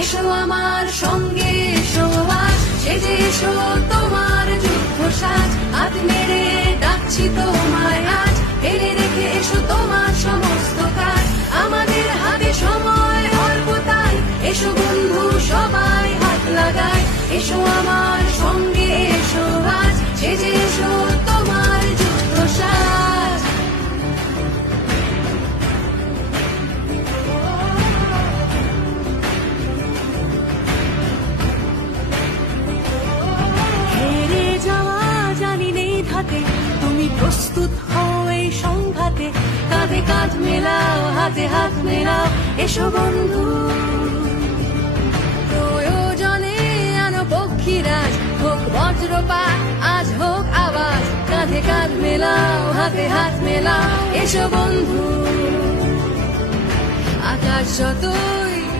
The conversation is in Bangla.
এসো আমার সঙ্গে এসো আজ, সেজে এসো তোমার যুদ্ধ সাজ। হাত মেরে ডাকছি তোমায় আজ, ফেলে রেখে এসো তোমার সমস্ত কাজ। আমাদের হাতে সময় অল্প তাই, এসো বন্ধু সবাই হাত লাগাই। এসো আমার সঙ্গে এসো আজ, সেজে এসো তোমার যুদ্ধ সাজ। হেরে যাওয়া জানি নেই ধাতে, তুমি প্রস্তুত হও এই সংঘাতে। কাঁধে কাঁধ মেলাও, হাতে হাত মেলাও, এসো বন্ধু। প্রয়োজনে আনো পক্ষীরাজ, হোক বজ্রপাত আজ হোক আওয়াজ। কাঁধে কাঁধ মেলাও, হাতে হাত মেলাও, এসো বন্ধু। আকাশ যত